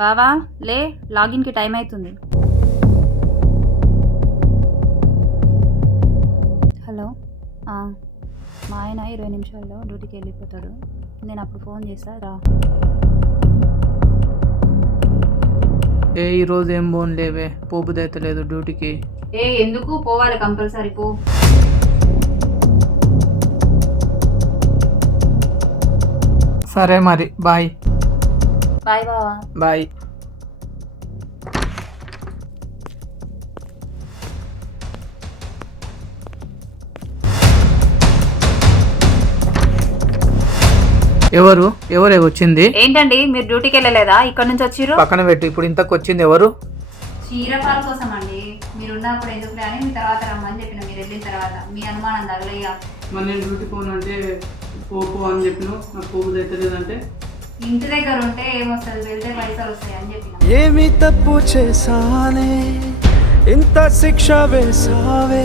బావా లే లాగిన్కి టైం అవుతుంది హలో ఆ, మా ఆయన ఇరవై నిమిషాల్లో డ్యూటీకి వెళ్ళిపోతాడు. నేను అప్పుడు ఫోన్ చేస్తా రా. ఏ ఈరోజు ఏం బోన్ లేవే పోబుదైతే లేదు డ్యూటీకి. ఏ ఎందుకు? పోవాలి కంపల్సరీ పో. సరే మరి బాయ్. బాయ్ బావా బాయ్ ఎవరు? ఎవరే వచ్చింది? ఏంటండి? మీరు డ్యూటీకి వెళ్ళలేదా? ఇక్కడ నుంచి వచ్చిర్రు? పక్కన పెట్టు. ఇప్పుడు ఇంతకు వచ్చింది ఎవరు? చీరపాల కోసం అండి మీరు ఉన్నప్పుడు ఎందుకు అని మీ తర్వాత రమ్మని చెప్పిన. మీరు వెళ్ళిన తర్వాత. మీ అనుమానం తగలయ్యా మరి నేను డ్యూటీ పోను అంటే పోపు అని చెప్పిన నాకు పోబుదైతే లేదంటే ఇంటి దగ్గర ఉంటే ఏమొస్తుంది? వెళ్తే పైసలు వస్తాయి అని చెప్పిన. ఏమి తప్పు చేశానే? ఇంత శిక్ష వేసావే